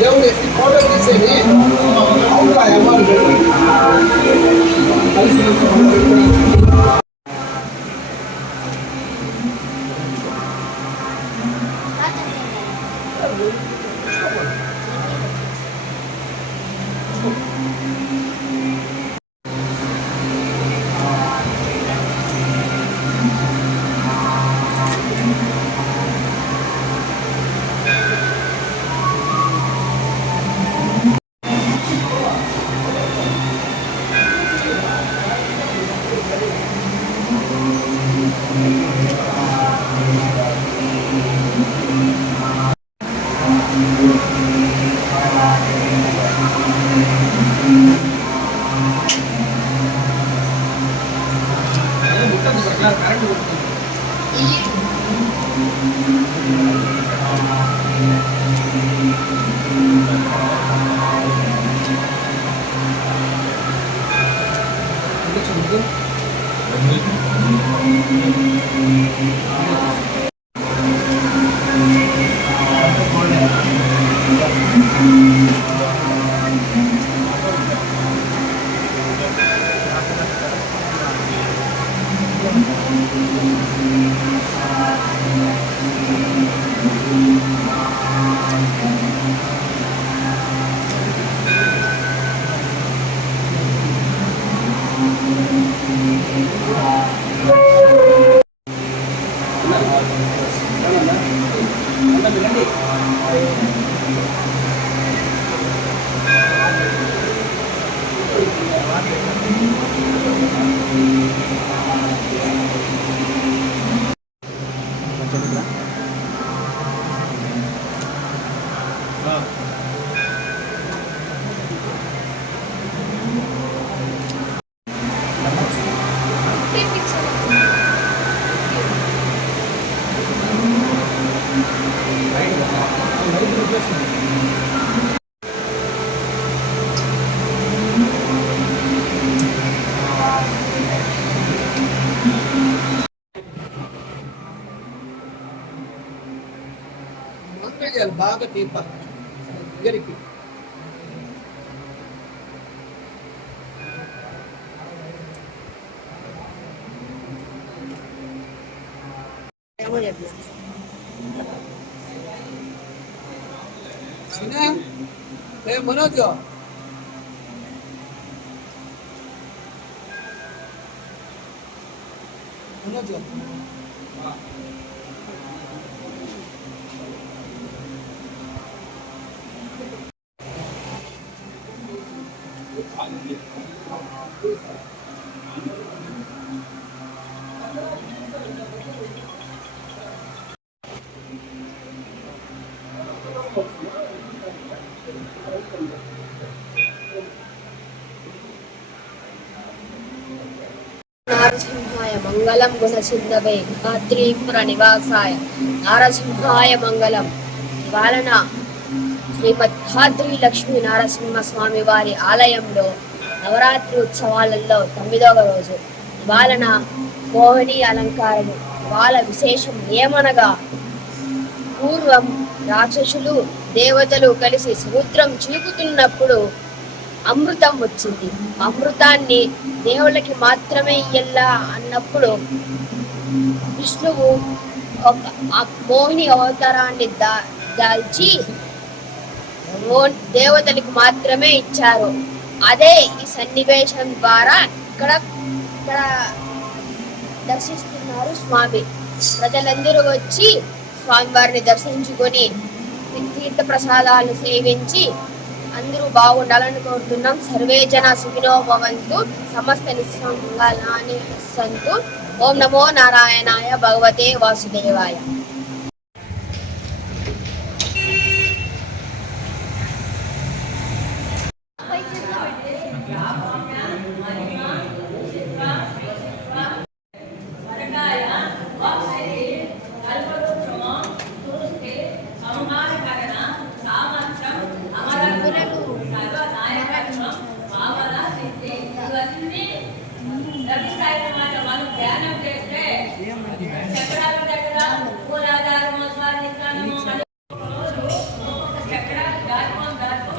దేవుడు ఎత్తి ఫోటో తీసేది అవును ఆ అమ్మాయిలు పెట్టు. మంగళాలు బాగా తీపాలి దగ్గరికి ఏమో చెప్పిన సినా రే మనోజ్ మనోజ్ నారసింహాయ మంగళం గుణసింధవే ధాత్రీపుర నివాసాయ నారసింహాయ మంగళం ఇవాళన శ్రీమద్ధాద్రి లక్ష్మీ నారసింహ స్వామి వారి ఆలయంలో నవరాత్రి ఉత్సవాలలో తొమ్మిదవ రోజు. ఇవాళన మోహిని అలంకారము. ఇవాళ విశేషం ఏమనగా పూర్వం రాక్షసులు దేవతలు కలిసి సముద్రం చీకుతున్నప్పుడు అమృతం వచ్చింది. అమృతాన్ని దేవుళ్ళకి మాత్రమే ఇయ్యల్లా అన్నప్పుడు విష్ణువు ఒక మోహిని అవతారాన్ని దా దాల్చి దేవతలకు మాత్రమే ఇచ్చారు. అదే ఈ సన్నివేశం ద్వారా ఇక్కడ ఇక్కడ దర్శిస్తున్నారు స్వామి. ప్రజలందరూ వచ్చి స్వామివారిని దర్శించుకొని తీర్థ ప్రసాదాలు సేవించి అందరూ బాగుండాలని కోరుతున్నాం. సర్వే జన సుఖినో భవంతు. సమస్త నిస్సంగాలని సంతు. ఓం నమో నారాయణాయ భగవతే వాసుదేవాయ.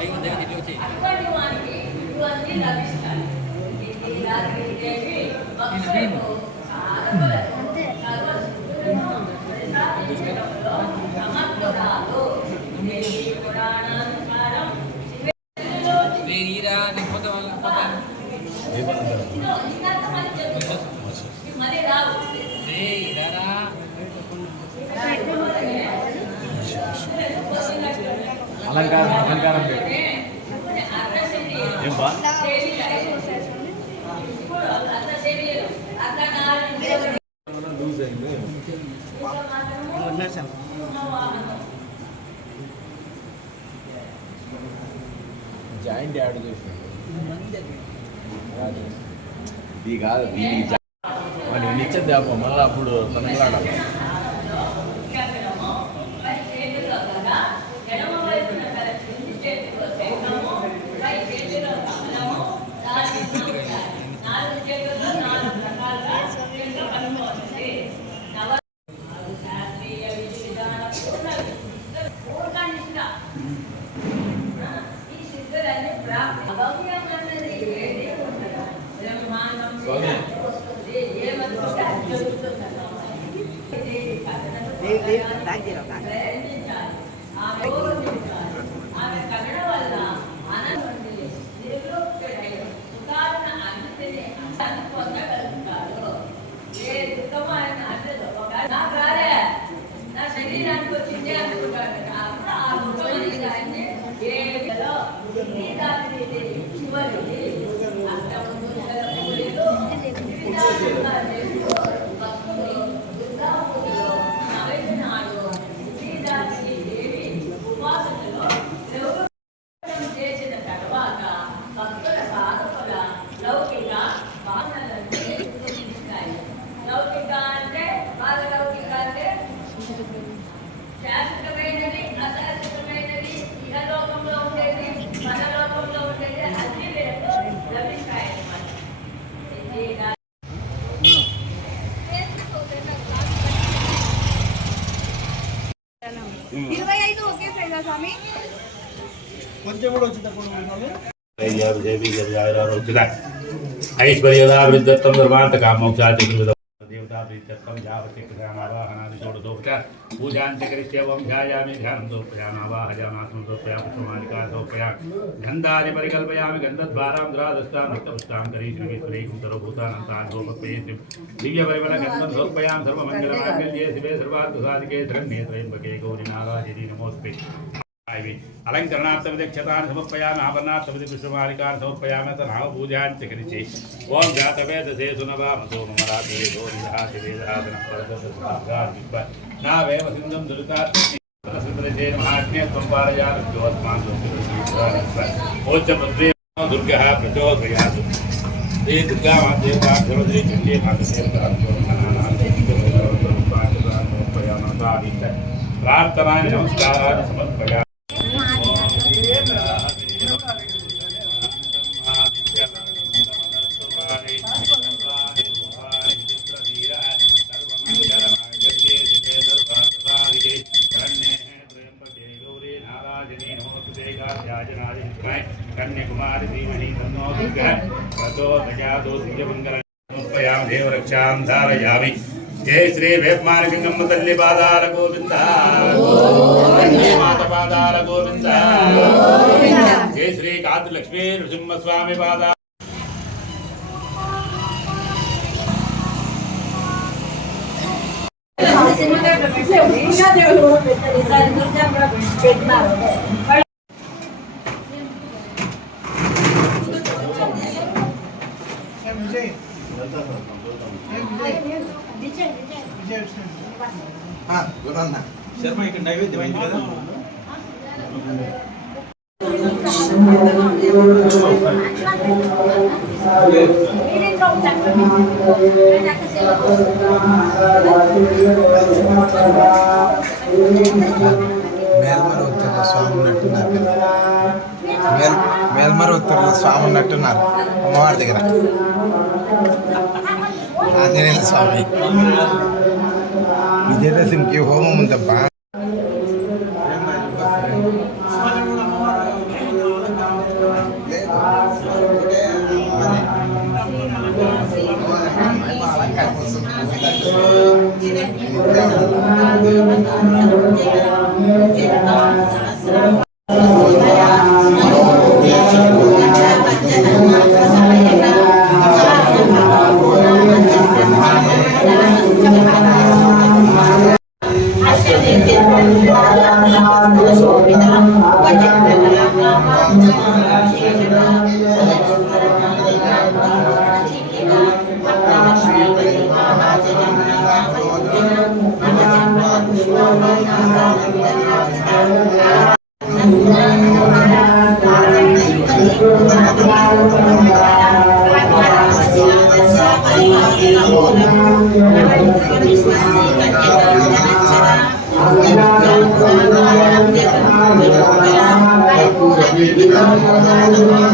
అటువంటి వానికి జాయింట్ యాడ్ చేసినాడు ఇది కాదు దీనికి నిత్యం తేప మళ్ళీ అప్పుడు పనికిలాడాలి స్వామి. ఆమె కన్నడ వల్ల ఆనందం సుఖాలను అందితేనే అంత పొందగలుగుతారు ఏ దుఃఖమైన అంటే ఒక నాకు రాలే నా శరీరానికి వచ్చిందే అనుకుంటాడు అప్పుడు ఆ దుఃఖం అనేది ఆయన్ని ఏ విధంలో ఈ శాశ్వతమైనది అశాశ్వతమైనది ఇహలోకంలో ఉండేది పరలోకంలో ఉండేది అన్ని వేరు లభిస్తాయి అన్నమాట ఇది నా- ఇరవై ఐదు ఒకే సైజా స్వామి ఐశ్వర్యదావృద్ధత్తం ధర్మాంత కామోక్షాతి దేవతా पूजा ध्यायामि ध्यानं तोपयामि आवाहजानात्मं गन्धद्वारां द्रादृष्टां रक्तपुष्टां करीश्वरीश्वरीकं सर्वभूतानन्तान् गोपप्रेयसिं दिव्यपरिमलगन्धं तोपयामि सर्वमङ्गलमाङ्गल्ये शिवे सर्वार्थसाधिके धरण्ये त्र्यम्बके गौरिनागाजिति नमोऽस्मि अलङ्करणार्थविदक्षतान् समर्पयामि आभरणार्थविधि समर्पयामि अथ नामपूजाञ्च कृचि ॐ जातवेदसे सुनवामसो मम रात्रिवेदो नावेव सिंधुं दुर्गासुन्दरजे महात्म्य त्वं पारयामि ओच्चपत्रे दुर्गः प्रचोदयात्। श्री दुर्गा मातेभ्यः श्री चण्डे मातसेभ्यः प्रार्थनानि नमस्कारानि समर्पयामि। ధారయామి జయ శ్రీ వేప్మానసింగమ్మ తల్లి పాదాల గోవింద మాత పాదాల గోవింద జయ శ్రీ కాంతి లక్ష్మీ నృసింహస్వామి పాద విజయ్ విజయ్ విజయ్ శర్మ ఇక్కడ నైవేద్యం అయింది కదా మేల్మర ఉత్తర్ల స్వామి ఉన్నట్టున్నారు కదా. మేల్ మేల్మరుగుతున్న స్వామి ఉన్నట్టున్నారు అమ్మవారి దగ్గర ఆంజనేయ స్వామి విజయదశమికి హోమం ఉందప్ప కూడా అమ్మవారు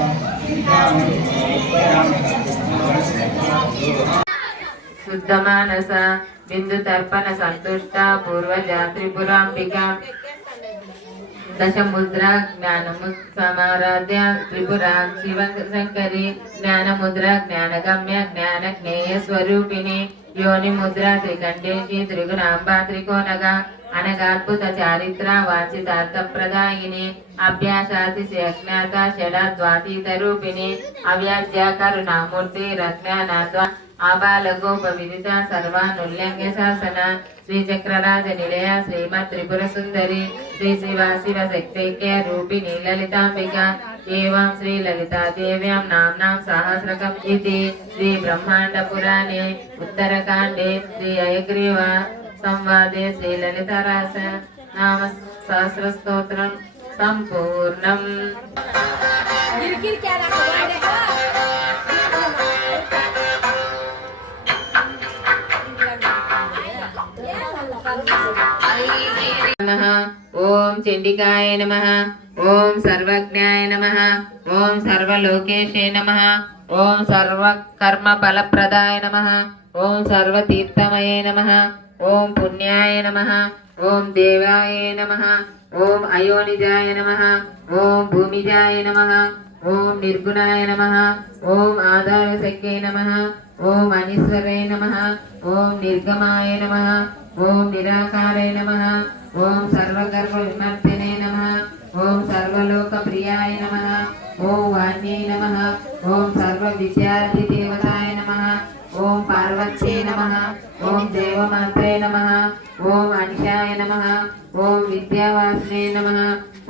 శుద్ధమానస బిందు తర్పణ సంతుష్ట పూర్వజాత్రిపురాంబిక దశముద్ర జ్ఞానము సమారాధ్య త్రిపురా శివ శంకరి జ్ఞానముద్ర జ్ఞానగమ్య జ్ఞాన జ్ఞేయ స్వరూపిణి యోని ముద్ర త్రికంఠేశి త్రిగుణాంబ త్రికోణగా. అనగాద్భుత చారిత్ర వాంఛితార్థ ప్రదాయిని అభ్యాసాతి అజ్ఞాత షడాద్వాతీత రూపిణి అవ్యాజ్య కరుణామూర్తి రత్నానాథ ఆబాలగోప విదిత సర్వానుల్యంఘ్య శాసన శ్రీచక్రరాజ నిలయ శ్రీమత్ త్రిపుర సుందరి శ్రీ శివ శివ శక్తైక్య రూపిణి లలితాంబిక ఏం శ్రీ లలితాదేవ్యాం నామ్నాం సహస్రకం ఇది శ్రీ బ్రహ్మాండ పురాణే ఉత్తరకాండే శ్రీ అయగ్రీవ సంవాదే శ్రీలలితరాస నామ సహస్రస్తోత్రం సంపూర్ణం. ఓం చండికాయ నమ. ఓం సర్వజ్ఞాయ నమ. ఓం సర్వలోకేశే నమ. ఓం సర్వకర్మ ఫలప్రదాయ నమ. ఓం సర్వతీర్థమయే నమ. ఓం పుణ్యాయ నమ ఓం దేవాయ నమ ఓం అయోనిజాయ నమ ఓం భూమిజాయ నమ ఓం నిర్గుణాయ నమ ఓం ఆధారశక్యై నమ ఓం అనీశ్వరే నమ ఓం నిర్గమాయ నమ ఓం నిరాకారే నమ ఓం సర్వగర్వ విమర్శనే నమ ఓం సర్వలోక ప్రియాయ నమ ఓం వాణ్యై నమ ఓం సర్వ విద్యార్థి దేవతాయ నమ ఓం పార్వత్యై నమ ఓం దేవమాత్రే నమ ఓం అంశాయ నమ ఓం విద్యావాసినే నమ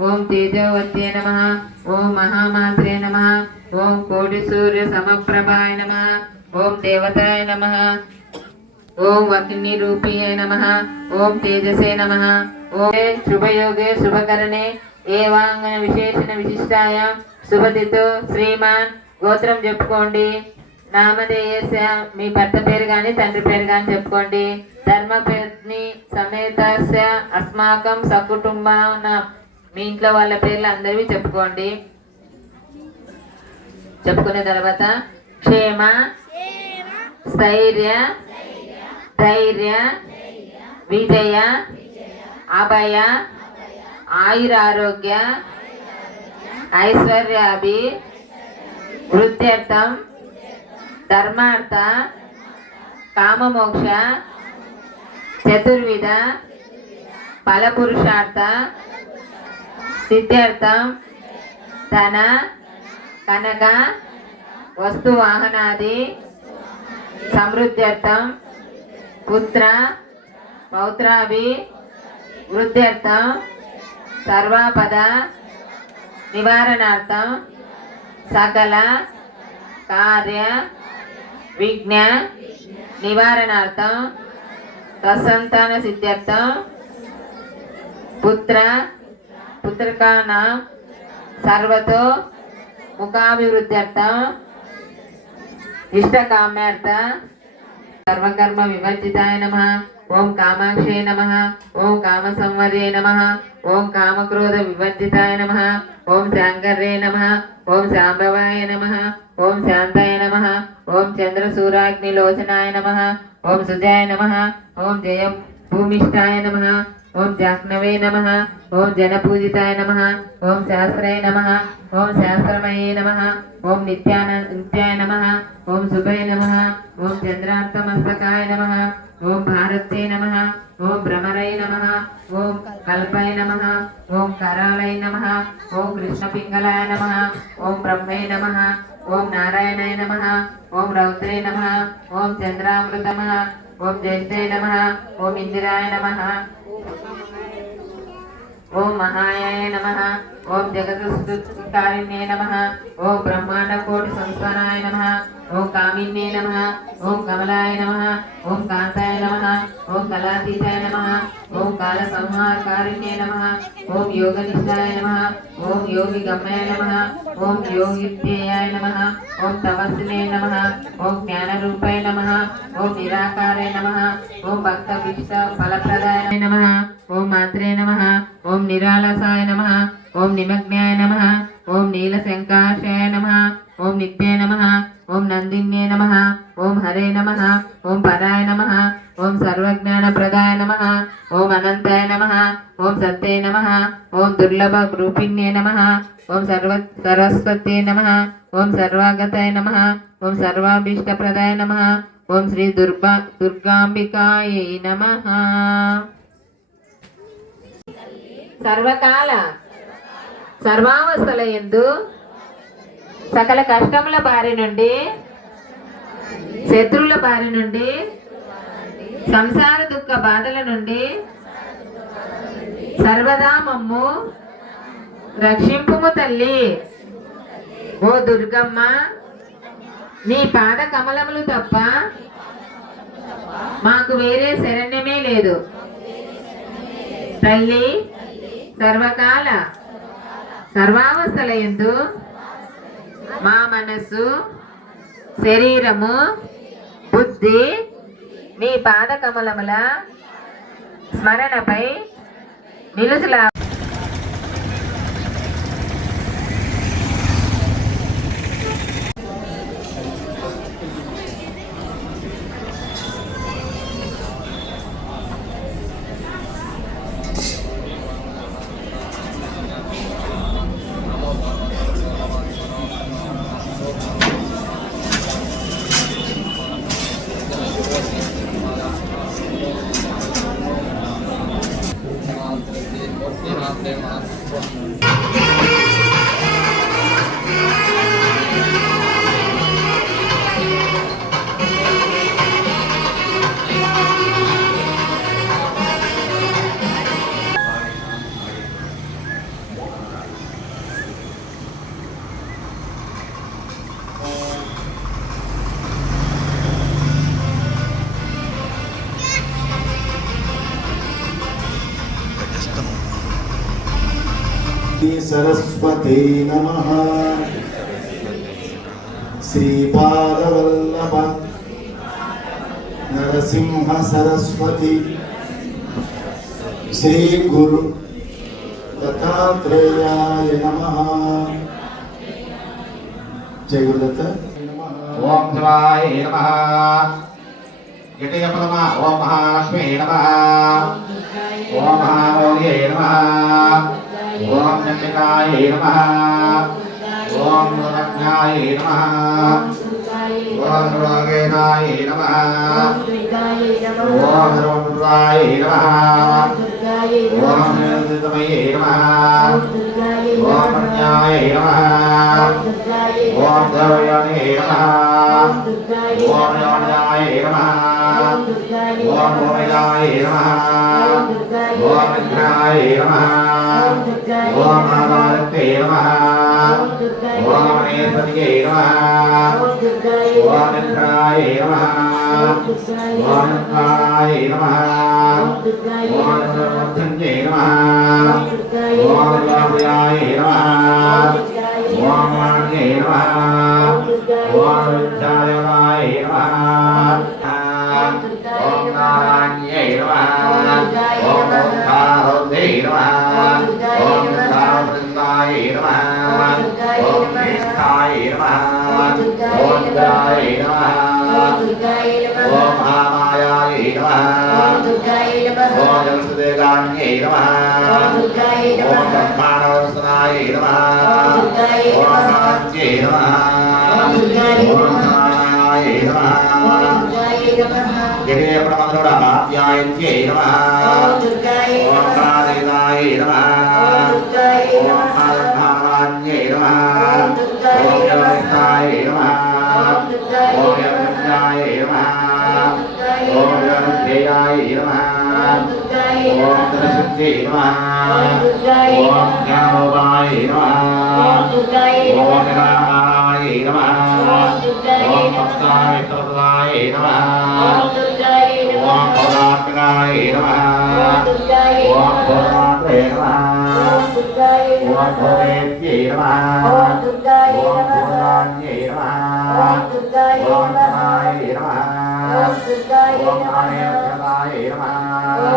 ఓం తేజోవత్యే నమ ఓం మహామాత్రే నమ ఓం కోటి సూర్య సమప్రభాయ నమ ఓం దేవతాయ నమ ఓం అగ్ని రూపియే నమ ఓం తేజసే నమ ఓం శుభయోగే శుభకరణే ఏవాంగన విశేషణ విశిష్టాయ శుభతితో శ్రీమాన్ గోత్రం చెప్పుకోండి నామధేయస్య మీ భర్త పేరు కానీ తండ్రి పేరు కానీ చెప్పుకోండి. ధర్మపత్ని సమేతస్య అస్మాకం సకుటుంబాన మీ ఇంట్లో వాళ్ళ పేర్లు అందరివి చెప్పుకోండి. చెప్పుకునే తర్వాత క్షేమ స్థైర్య ధైర్య విజయ అభయ ఆయురారోగ్య ఐశ్వర్యాభి వృత్యర్థం ధర్మార్థ కామమోక్ష చతుర్విధ ఫలపురుషార్థ సిద్ధ్యర్థం ధన కనక వస్తువాహనాది సమృద్ధ్యర్థం పుత్ర పౌత్రాభి వృద్ధ్యర్థం సర్వాపద నివారణార్థం సకల కార్య విఘ్న నివారణార్థం తత్సంతాన సిద్ధ్యర్థం పుత్ర పుత్రికానా సర్వతో ముఖాభివృద్ధ్యర్థం ఇష్టకామ్యార్థ సర్వకర్మ వివర్జితాయ నమ ఓం కామాక్షే నమ ఓం కామ సంవర్యే నమ ఓం కామక్రోధ వివర్జితాయ నమ ఓం శాంకర్యే నమ ఓం శాంభవాయ నమ ఓం శాంతాయ నమ ఓం చంద్రసూరాగ్నిలోచనాయ నమ ఓం సుజాయ నమ ఓం జయ భూమిష్టాయ నమ ఓం జాహ్నవే నమ ఓం జనపూజితాయ నమ ఓం శాస్త్రాయ నమ ఓం శాస్త్రమయే నమ ఓం నిత్యాన నిత్యాయ నమ ఓం శుభాయ నమ ఓం చంద్రార్థమస్తకాయ నమ ఓం భారత్యే నమ ఓం భ్రమరై నమ ఓం కల్పై నమ ఓం కరాళై నమ ఓం కృష్ణపింగళాయ నమ ఓం బ్రహ్మై నమ ఓం నారాయణాయ నమ ఓం రౌద్రే నమ ఓం చంద్రామృత ఓం జ్యేష్ఠే నమ ఓం ఇందిరాయ నమ. ఓం మహాయాయ నమ ఓం జగత్కారిణ్యే నమ ఓం బ్రహ్మాండ కోటి సంస్థానాయ నమ. ఓం కామిన్నే నమ ఓం కమలాయ నమ ఓం కాంతాయ నమ ఓం కళాతీతాయ నమ ఓం కాల సంహారకారిణ్యే నమ ఓం యోగనిష్టాయ నమ ఓం యోగి గమ్యాయ నమ ఓం యోగిత్యేయాయ నమ ఓం తపస్వినే నమ ఓం జ్ఞానరూపాయ నమ ఓం నిరాకారాయ నమ ఓం భక్త విష్ట ఫలప్రదాయ నమ ఓం మాత్రే నమ ఓం నిరాలసాయ నమ ఓం నిమగ్నాయ నమ ఓం నీలశంకాశాయ నమ ఓం నిత్యే నమ ఓం నందిన్యే నమ ఓం హరే నమ ఓం పరాయ నమ ఓం సర్వజ్ఞానప్రదాయ నమ ఓం అనంతాయ నమ ఓం సత్యే నమ ఓం దుర్లభ రూపిణ్యే నమ ఓం సర్వ సరస్వతే నమ ఓం సర్వాగతాయ నమ ఓం సర్వాభీష్టప్రదాయ నమ ఓం శ్రీ దుర్గా దుర్గాంబికాయ నమ సర్వకాల సర్వావస్థల ఎందు సకల కష్టముల బారి నుండి శత్రువుల బారి నుండి సంసార దుఃఖ బాధల నుండి సర్వదా మమ్ము రక్షింపుము తల్లి. ఓ దుర్గమ్మ నీ పాద కమలములు తప్ప మాకు వేరే శరణ్యమే లేదు. తల్లి సర్వకాల సర్వావస్థల ఎందు మా మనస్సు శరీరము బుద్ధి మీ పాదకమలముల స్మరణపై నిలుసులా सरस्वती नम श्रीपादवल्लभ नरसिंह सरस्वती। श्री गुरु दत्तात्रेयाय नमः। जय ओम शिवाय नमः। यतय परमा ओम महालक्ष्मी नमः। ओम महागौरी చండికాయ నమ. ఓం నృజ్ఞాయ నమ. ఓం నృగేశాయ నమ. ఓం సర్వమృతాయ నమ. ఓం నిర్దితమయే నమ. ఓం ప్రజ్ఞాయ నమ. ఓం దేవయానే నమ. ఓం యోన్యాయ నమ. ఓం భూమిజాయ నమ. ఓం విఘ్నాయ నమ. ఓం నారాయణే నమ. ఓం నేత్రతియే నమః. ఓం ఇంద్రాయ నమః. ఓం ఇంద్రాయ నమః. ఓం వర్ధన్యే నమః. ఓం లాభయాయ నమః. ఓం వాణ్యే నమః. ఓం ఓం మహామాయాయ నమః ఓం జలసుదేగాన్యే నమః ఓం బ్రహ్మాండవసనాయ నమః ఓం సాంత్యే నమః ఓం నారాయణాయ నమః గిరే ప్రమదుడాప్యాయంత్యే నమః ఓం కాళిదాయ నమః ఓం భావాన్యే నమః ఓం జలనితాయ నమః ఓం యోగేయాయ నమః ఓం త్రిశక్తి నమః ఓం జ్ఞానోపాయ నమః ఓం నిరామాయ నమః ఓం భక్తాయ సర్వాయ నమః ఓం పౌరాత్మకాయ నమః ఓం పౌరాత్రే నమః ఓం భోగేత్యై నమః ఓం పూర్ణాన్యై నమః ఓం సమాయ నమః ఓం ఆనయనాయ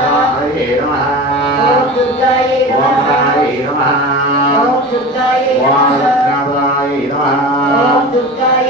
హరే నమః. ఓం దుర్గాయ నమః. ఓం దుర్గాయ నమః. ఓం దుర్గాయ